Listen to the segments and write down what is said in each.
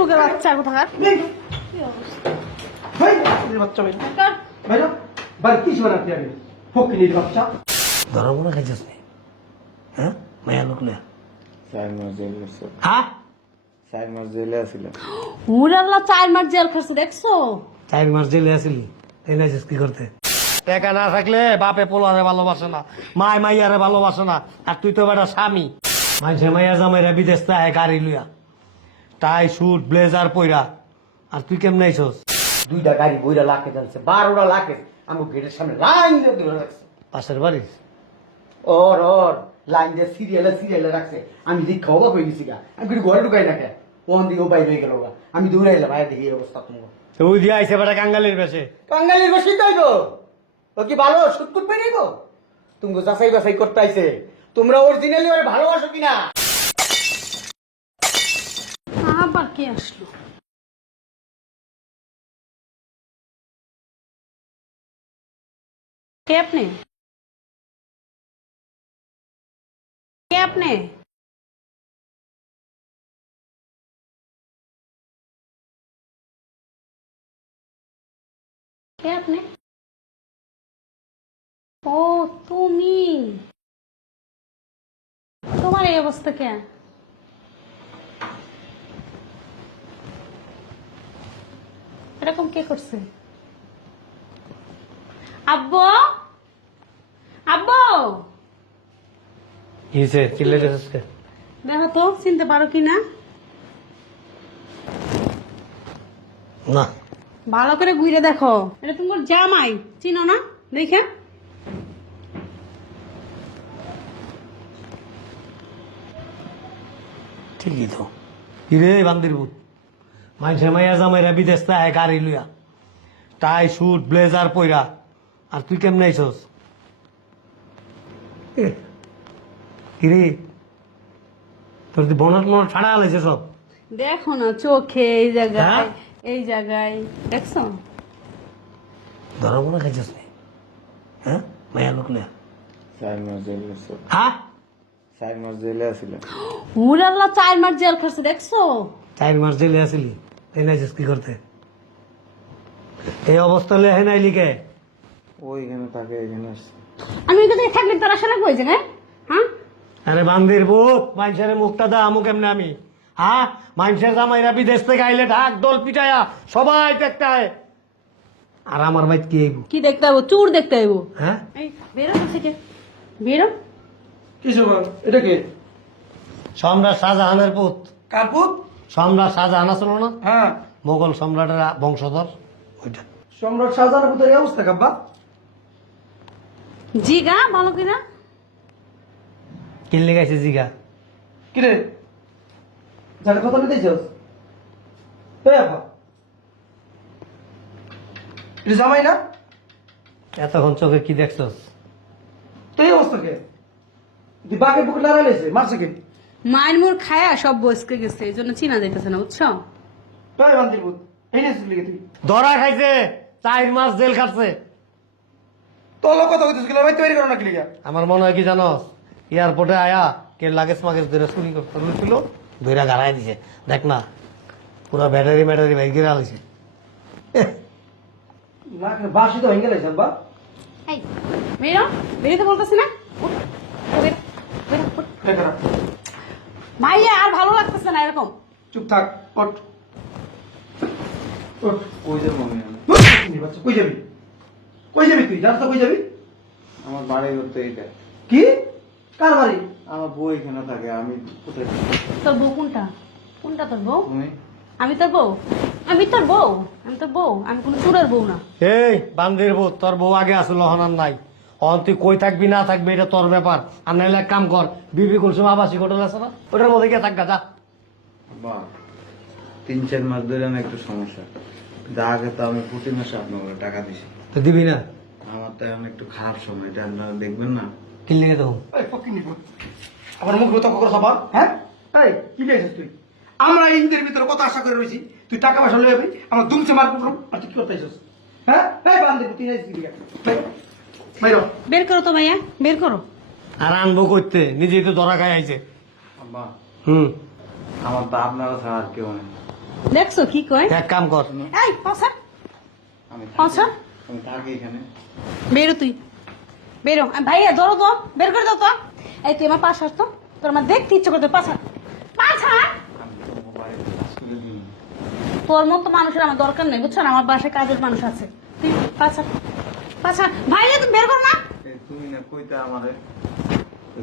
লোকের বাচ্চা কোথাকার। বাচ্চা ভাই বাড়ি কি শোনা তুই আগে ফকিনির বাচ্চা ধরা মনে খাইছিস নি? হ্যাঁ মায়া লোকলে 4 মাস জেল করছে। হ্যাঁ 4 মাস জেলে আছিল। উড়াল্লা 4 মাস জেল খাচ্ছে দেখছো? 4 মাস জেলে আসিলি এই নাইছিস কি করতে? টাকা না থাকলে বাপে পোলারে ভালোবাসে না, মায় মাইয়ারে ভালোবাসে না, আর তুই তো বেটা স্বামী। মাইসে মাইয়া জামাইরা বিদেশ তাই গাড়ি লইয়া টাই শুট ব্লেজার পইরা, আর তুই কেমন আইছস? 2টা গাড়ি বইরা লাখে জানছে 12টা লাখে আমি গেটের সামনে লাইন দিয়ে ধরে রাখছে পাশের বাড়ি ওর লাইন দিয়ে সিরিয়ালে রাখছে আমি দেখি খাওয়া হয়ে গেছি গা আমি কিন্তু ঘরে ঢুকাই না কে কোন দিকে বাইরে হয়ে গেল গা আমি দৌড়ে এলাম ভাই দেখি এই অবস্থা তোমার ওই দিয়ে আইসে বেটা কাঙ্গালির বেশে। কাঙ্গালির বেশি তাই গো ও কি ভালো সুটকুট পেয়ে গো তুমি যাচাই বাছাই করতে আইছে তোমরা অরিজিনালি ওই ভালোবাসো কিনা আবার কে আসলো? কে আপনি? কে আপনি? কে আপনি? ও তুমি, তোমার এই অবস্থা কে? এরকম কে করছে? আব্বু, আব্বু, কি হয়েছে চিল্লাইতেছিস কে? দেখো তো চিনতে পারো কিনা। না ভালো করে ঘুরে দেখো, এটা তোমার জামাই, চিনো না? দেখে ঠিকই তো। কিরে বান্দির ভূত, মাইসে মাইয়া জামাইরা বিদেশ তাই গাড়ি লইয়া টাই শুট ব্লেজার পইরা, আর তুই কেমন আইছস? কিরে তোর তুই বনাস মনে ছাড়া আলাইছে সব। দেখো না চোখে, এই জায়গায়, হ্যাঁ? এই জায়গায়, দেখছো? ধরা মনে খাইছিস নি? হ্যাঁ মায়া লোকলে 4 মাস জেল করছে। হ্যাঁ 4 মাস জেলে আছিল। উড়াল্লা 4 মাস জেল খাচ্ছে দেখছো? 4 মাস জেলে আসিলি এই নাইছিস কি করতে? এই অবস্থা হলে হে নাই লিখে ওইখানে থাকে এখানে আসছে। আমি ওইখানে থাকলে তোর আসা লাগবে ওই জায়গায়? হ্যাঁ আরে বান্দির ভূত, মানুষের মুখটা দা আমু কেমনে আমি? হ্যাঁ মানুষের জামাইরা বিদেশ থেকে আইলে ঢাক দল পিটায়া সবাই দেখতায়, আর আমার বাইত কি আইব? কি দেখতে হবো? চুর দেখতে হবো। হ্যাঁ এই বেরো তো থেকে, বেরো। কিছু এটা কি সম্রাট শাহজাহানের পুত। কাপুত সম্রাট শাহজাহান আসলো না, হ্যাঁ মোগল সম্রাটের বংশধর, ওইটা। সম্রাট শাহজাহানের পুত্রের এই অবস্থা কাব্বা জিগা ভালো কিনা। কিনলে গেছে জিগা। কিরে যার কথা নিতেছস এই আপা এটা জামাই না এতক্ষণ চোখে কি দেখছস? তো এই অবস্থা কে দিবাকে বুকে লড়াইছে মারছে কে মায়ের মোর খায়া সব বসকে গেছে, এই জন্য চিনা যাইতেছে না, বুঝছো? তাই বান্দির পুত এই নিয়ে লিখে তুই ধরা খাইছে, 4 মাস জেল খাটছে। তো লোক কথা কইতেছ কিলো ভাই তৈরি করো না কি লিখা আমার মনে হয় কি জানোস, এয়ারপোর্টে আয়া কে লাগেজ মাগেজ ধরে চুরি করছিল, ধরে গাড়াই দিছে। দেখ না পুরা ব্যাটারি ম্যাটারি বাইক গিরে আলিছে। না বাসি তো হয়ে গেল বা এই বেরো, বেরিয়ে তো বলতেছি না। উঠ, বেরো, বেরো, উঠ। ভাইয়া আর ভালো লাগতেছে না এরকম। চুপ থাক ওঠ ওঠ কই যাবো আমি? বাচ্চা কই যাবি তুই জানো তো কই যাবি আমার বাড়ি করতে এইটা। কি কার বাড়ি আমার বউ এখানে থাকে, আমি কোথায় যাবো? তোর বউ কোনটা? কোনটা তোর বউ? তুমি আমি তোর বউ? আমি তোর বউ? আমি তোর বউ? আমি কোনো চুরের বউ না। এই বান্দির বউ, তোর বউ আগে আসলে হনার নাই, অন তুই কই থাকবি না থাকবি এটা তোর ব্যাপার। আর নাইলে এক কাম কর, বিবি কুলসুম আবাসিক হোটেল আছে না, ওটার মধ্যে গিয়ে থাকবা যা। বা 3-4 মাস ধরে আমি একটু সমস্যা, যা আগে তো আমি প্রতি মাসে আপনাকে টাকা দিছি। তো দিবি না? আমার তো এখন একটু খারাপ সময়, এটা আপনারা দেখবেন না। কিনলে দেবো। এই ফকিনি পুত আবার মুখ রোতা করে সবার হ্যাঁ এই কি লিখেছিস তুই আমরা ইন্দের ভিতরে কত আশা করে রয়েছি তুই টাকা পয়সা লয়ে যাবি আমার দুমছে মার কুটরম আর তুই কি করতে আইছস হ্যাঁ এই বান্দির তুই নাই কি লিখা বাইরো বের করো তো ভাইয়া, বের করো। আর আনবো করতে নিজেই তো ধরা খাই আইছে। আব্বা হুম আমার তো আপনারা ছাড়া আর কেউ নেই। দেখছো কি কয়? এক কাম কর, এই পাছা আমি থাকি- পাছা আমি থাকি এখানে। বেরো তুই, বেরো। ভাইয়া ধরো তো, বের করে দাও তো। এই তুই আমার পাশে আসতো, তোর আমার দেখতে ইচ্ছে করতো। পাছা পাছা, আমি তো মোবাইল কাজ করে দিই। তোর মতো মানুষের আমার দরকার নেই, বুঝছো না? আমার বাসায় কাজের মানুষ আছে। তুই পাছা পাছা, ভাইয়া তুমি বের কর না। তুমি না কইতা আমারে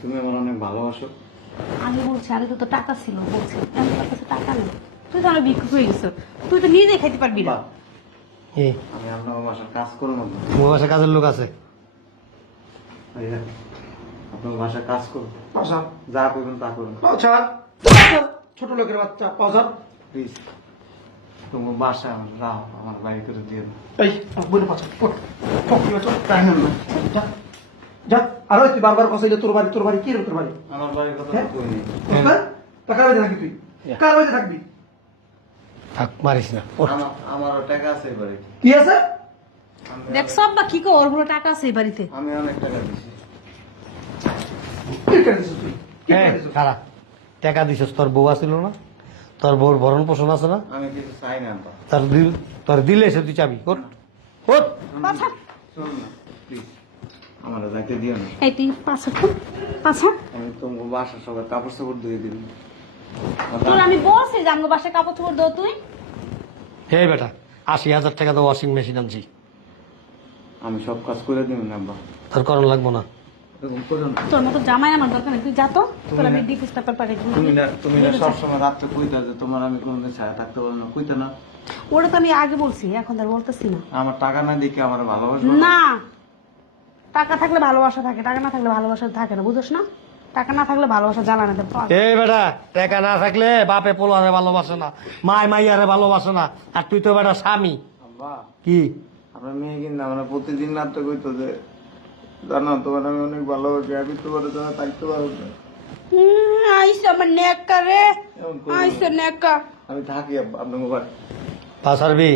তুমি আমার অনেক ভালোবাসো। আমি বলছি আগে তো তোর টাকা ছিল, বলছি এখন তোর কাছে টাকা নেই। তুই তো অনেক ভিক্ষুক হয়ে গেছো, তুই তো নিজে খাইতে পারবি না। এই আমি আপনার বাসার কাজ করবো না। তোমার বাসায় কাজের লোক আছে? ভাইয়া, আপনার বাসায় কাজ করবো, পাশা যা করবেন তা করুন পাশা ছোট লোকের বাচ্চা পাশা। প্লিজ। তোমার বাসা আমার রাও, আমার বাড়ি করে দিয়ে দাও। এই বলে পাশা ফকির বাচ্চা তাই না যা যা। আর ওই তুই বারবার কসাইলে তোর বাড়ি কি রে তোর বাড়ি? আমার বাড়ির কথা হ্যাঁ? তো কইনি। টাকা বাড়িতে থাকবি তুই, কার বাড়িতে থাকবি? থাক, মারিস না, ওঠ। আমারও টাকা আছে এই বাড়িতে। কি আছে? দেখ সব বা কি কো, ওর বড় টাকা আছে এই বাড়িতে। আমি অনেক টাকা দিছি। কি করে দিছিস তুই? কি এই করে দিছিস? খারা, টাকা দিছস, তোর বউ আছিল না? তোর বউর ভরণ পোষণ আছে না? আমি কিছু চাই না তো। তোর দিলে এসে তুই চাবি, ওঠ ওঠ। পাছা, শোন না প্লিজ, আমার যাইতে দিও না। এই তুই পাছা খুব পাছা। আমি তোমার বাসার সবাই কাপড় চাপড় ধুয়ে দিবি। তোর আমি বলছি যে আমার বাসায় কাপড় চোপড় দাও তুই। হে বেটা, 80,000 টাকা তো ওয়াশিং মেশিন আনছি, আমি সব কাজ করে দিব না আব্বা। তোর করণ লাগবো না। এরকম করো না। তোর মতো জামাই আমার দরকার নেই, তুই যা তো। তোর আমি ডিফিস পেপার পাঠিয়ে তুমি না সবসময় রাত্রে কইতা যে তোমার আমি কোনোদিন ছায়া থাকতে পারবো না, কইতা না? ওটা তো আমি আগে বলছি, এখন আর বলতেছি না। আমার টাকা না দেখে আমার ভালোবাসবো না, টাকা থাকলে ভালোবাসা থাকে, টাকা না থাকলে ভালোবাসা থাকে না, বুঝোস না? টাকা না থাকলে ভালোবাসা জ্বালা না দেব। এই বেটা, টাকা না থাকলে বাপে পোলারে ভালোবাসে না, মায় মাইয়ারে ভালোবাসে না, আর তুই তো বেটা স্বামী। আব্বা, কি আপনার মেয়ে কিন্তু আমার প্রতিদিন রাত্রে কইতো যে জানো তোমার আমি অনেক ভালোবাসি, আমি তোমার জন্য থাকতে পারবো না। আইসা আমার নেকা রে, এমন করো না। আইসা নেকা। আমি থাকি আব্বা, আপনার মোবাইল পা ছাড়বি?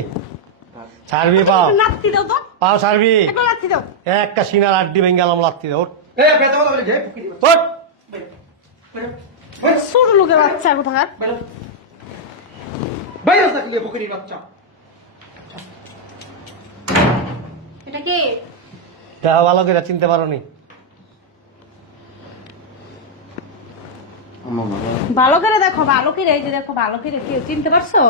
ছাড়বি পাও? লাত্তি দাও তো, পাও ছাড়বি? একটা লাত্তি দাও। একটা সিনার আড্ডি ভেঙে গেলাম লাত্তি দে, ওঠ এ বেটা কথা বলে যে ফকির বাচ্চা। ওঠ। বেরো, ছোট লোকের বাচ্চা কোথাকার। বেরো বাইরে থাকলে ফকির বাচ্চা। এটা কে? তা ভালো করে চিনতে পারো নি? আমার বাবা ভালো করে দেখো, ভালো করে, এই যে দেখো ভালো করে, কেউ চিনতে পারছো?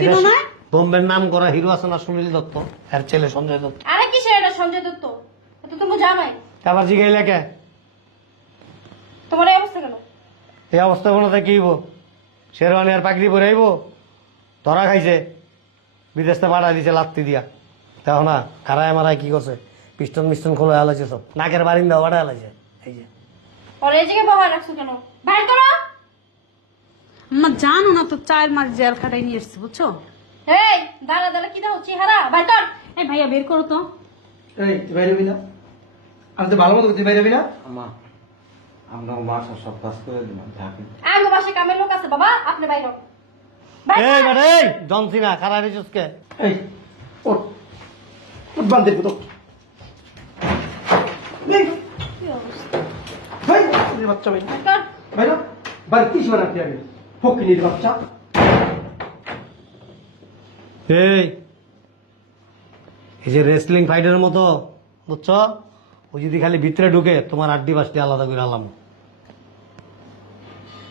চিনো না? বোম্বের নাম করা হিরো আছে না, সুনীল দত্ত, এর ছেলে সঞ্জয় দত্ত। আরে কিসের এটা সঞ্জয় দত্ত? এটা তো জামাই। আবার জিগাইলে কে? তোমার এই অবস্থা কেন? এই অবস্থা কোনো কি হইব? শেরওয়ানি আর পাগড়ি পরে আইব? ধরা খাইছে, বিদেশে পাঠা দিছে লাত্তি দিয়া। দেখো না খারায় মারায় কি করছে, পিস্টন মিস্টন খোলা হেলাইছে, সব নাকের বারিন্দা বাড়া হেলাইছে। এই যে ওর এই জায়গায় বাবা রাখছো কেন? বাইর করো। আমার জানো না তো 4 মাস জেল খাটাই নিয়ে এসেছি, বুঝছো? এই দাঁড়া দাঁড়া কি দাও চেহারা, বাইর কর। এই ভাইয়া বের করো তো। এই তুই বাইরে হবি না? আমি তো ভালো মতো তুই বাইরে হবি না? আমা, আপনার বাসার সব কাজ করে দিলাম, থাকি। আমি বাসায় কামের লোক আছে বাবা, আপনি বাইর হন। এই বেটা, এই জনসিনা খারায় রেছিস কে? এই ওঠ ওঠ বান্ধে তো নেই ভাই ফকির বাচ্চা ভাই বাইর কর। ভাই না বাড়ি কি শোনা কি আগে ফকির বাচ্চা। এই এই যে রেসলিং ফাইটের মতো, বুঝছো? ও যদি খালি ভিতরে ঢুকে তোমার আড্ডি বাসটি আলাদা করে আলাম।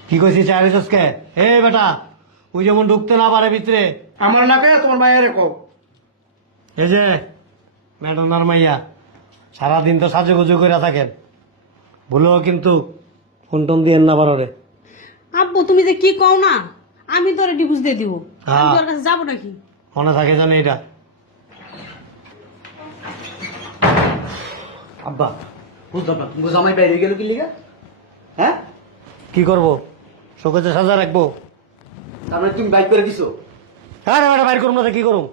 কি কইছি চাইছিস কে? এই বেটা, ওই যেমন ঢুকতে না পারে ভিতরে। আমার না কে তোমার মায়ের কো। এই যে ম্যাডাম মাইয়া সারাদিন তো সাজুগুজু করে থাকেন, ভুলেও কিন্তু ফোন টোন দিয়ে না পারো রে। আব্বু তুমি যে কি কও না, আমি তোরে ডিভোর্স দিয়ে দিব। আমি হ্যাঁ। তোর কাছে যাবো নাকি? মনে থাকে জানি এটা। আব্বা বুঝলাম না তুমি জামাই বাইরে গেল কি লিগা? হ্যাঁ কি করবো, শোকেজে সাজা রাখবো? তারপরে তুমি বাইক করে দিছো? আরে বেটা বাইর করুম না, কি করুম?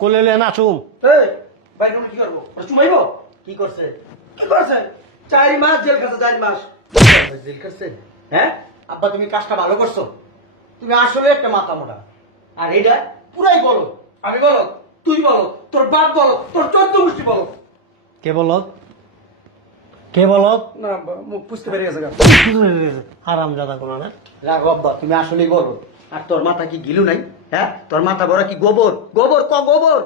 কোলে নাচুম। এই বাইক করে কি করবো? ওরা চুমাইবো? কি করছে? কি করছে? 4 মাস জেল খাচ্ছে, 4 মাস জেল খাচ্ছে। হ্যাঁ আব্বা তুমি কাজটা ভালো করছো, তুমি আসলে একটা মাথা মোটা। আর এটা পুরাই বলো। আমি বলো, তুই বলো, তোর বাপ বলো, তোর 14 গোষ্ঠী বলো। কে বলত? কে বলো না মুখ পুষতে পেরে গেছে গা। আরাম জাদা কোনো না রাখো আব্বা, তুমি আসলেই বলো। আর তোর মাথা কি গিলু নাই? হ্যাঁ, তোর মাথা ভরা কি গোবর? গোবর গোবর।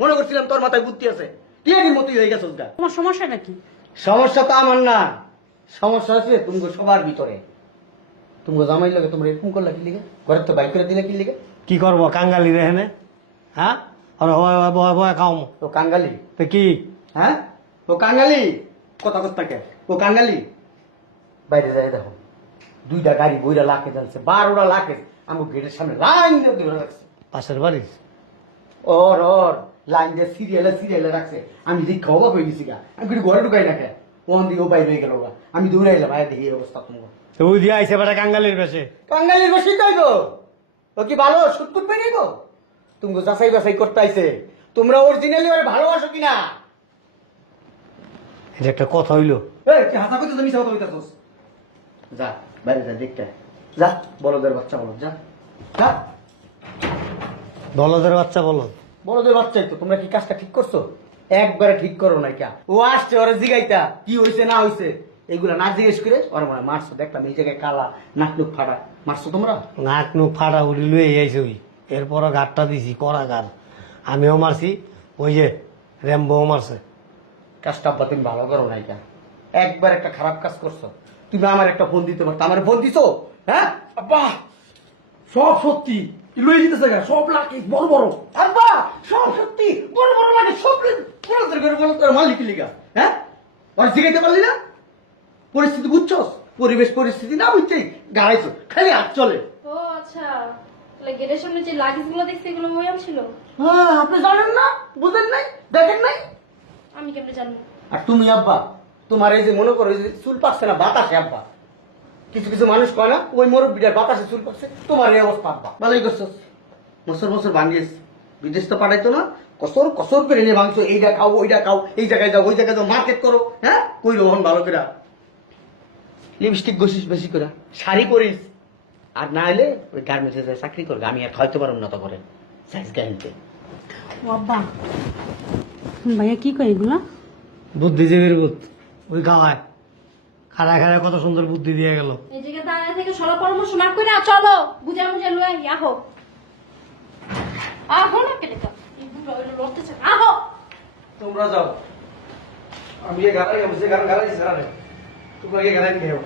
মনে করছিলাম তোর মাথায় বুদ্ধি আছে, টিয়ারির মতোই হয়ে গেছ গা। তোমার সমস্যাটা কি? সমস্যা তো আমার না, সমস্যা আছে তুমি সবার ভিতরে। তুমি জামাই লাগে, তোমরা এরকম করলা কি লিগে? ঘরের তো বাইক করে দিলে কি লিগে? কি করবো কাঙ্গালি রে হেনে? হ্যাঁ আর বয় বয় খাও ও কাঙ্গালি। তো কি হ্যাঁ, ও কাঙ্গালি। কথা কথা কে ও কাঙ্গালি? বাইরে যাই দেখো, 2টা গাড়ি বইরা লাখে যাচ্ছে, 12টা লাখে আমার গেটের সামনে লাইন দিয়ে ধরে রাখছে। পাশের বাড়ির ওর লাইন দিয়ে সিরিয়ালে রাখছে। আমি দেখি অবাক হয়ে গেছি গা। আমি কিন্তু ঘরে ঢুকাই রাখে, ওখান দিয়ে ও বাইরে হয়ে গেল গা। আমি দৌড়ে এলাম, ভাই দেখি এই অবস্থা তোমার। তো ওই দিয়ে আইসে বেটা কাঙ্গালির বেশে। কাঙ্গালির বসে তাই গো, ও কি ভালো সুদ করবে নি গো? তুমি যাচাই বাছাই করতে আইছে, তোমরা অরিজিনালি ওর ভালোবাসো কিনা? এটা একটা কথা হইলো। এই তুই হাসা কইতেছ মিছা কথা কইতাছস? যা বাইরে যা, দেখতে যা, বলদের বাচ্চা বলো, যা যা। বলদের বাচ্চা বলো বড়দের বাচ্চাই তো, তোমরা কি কাজটা ঠিক করছো? একবারে ঠিক করো না কে? ও আসছে ওরা জিগাইতা কি হইছে না হইছে, এইগুলা না জিজ্ঞেস করে ওরা মনে হয় মারছো। দেখলাম এই জায়গায় কালা নাক মুখ ফাটা, মারছো তোমরা? নাক নুক ফাটা উড়ি লুয়ে আইছে ওই। এরপরও গাঁটটা দিছি কড়া গার। আমিও মারছি, ওই যে র্যাম্বোও মারছে। কাজটা আব্বা তুমি ভালো করো না কে? একবার একটা খারাপ কাজ করছো। তুমি আমার একটা ফোন দিতে পারতো, আমার ফোন দিছো? হ্যাঁ আব্বা সব সত্যি লয়ে দিতেছে গা, সব লাকি বড় বড়। আব্বা সব সত্যি বড় বড় লাগে, সব মালিক লিগা। হ্যাঁ, ওর জিগাইতে পারলি না? পরিস্থিতি বুঝছস? পরিবেশ পরিস্থিতি না বুঝছেই গাড়াইছো, খালি হাত চলে। ও আচ্ছা, তাহলে গেটের সামনে যে লাগেজ গুলো দেখছি এগুলো ওয়াম ছিল? হ্যাঁ, আপনি জানেন না, বুঝেন নাই, দেখেন নাই? আমি কেমনে জানবো? আর তুমি আব্বা, তোমার এই যে মনে করো এই যে চুল পাকছে না বাতাসে আব্বা, কিছু কিছু মানুষ কয় না ওই মুরব্বিটার বাতাসে চুল পাকছে, তোমার এই অবস্থা আব্বা। ভালোই করছস, বছর বছর ভাঙিস, বিদেশ তো পাঠাইতো না, কসর কসর করে নিয়ে ভাঙছো, এইটা খাও ওইটা খাও, এই জায়গায় যাও ওই জায়গায় যাও, মার্কেট করো। হ্যাঁ, কই রোহন ভালো করে লিপস্টিক ঘষিস বেশি করে, শাড়ি পরিস, আর না হলে ওই গার্মেন্টসে যায় চাকরি করবে। আমি আর খাইতে পারবো না তো করে সাইজ গাড়িতে। ও আব্বা, ভাইয়া কি কয় এগুলা? বুদ্ধিজীবীর বুধ ওই গাওয়ায় খাড়া খাড়ায় কত সুন্দর বুদ্ধি দিয়ে গেল। এই জায়গায় দাঁড়ায় থেকে সলা পরামর্শ না কইরা চলো বুঝা বুঝা লয়ে আহো। আহো না কেন তো? এই বুড়ো হইলো লড়তেছে। আহো। তোমরা যাও, আমি এই গাড়াই আমি যে গাড়াই গাড়াই তোমরা এই গাড়াই নিয়ে যাও।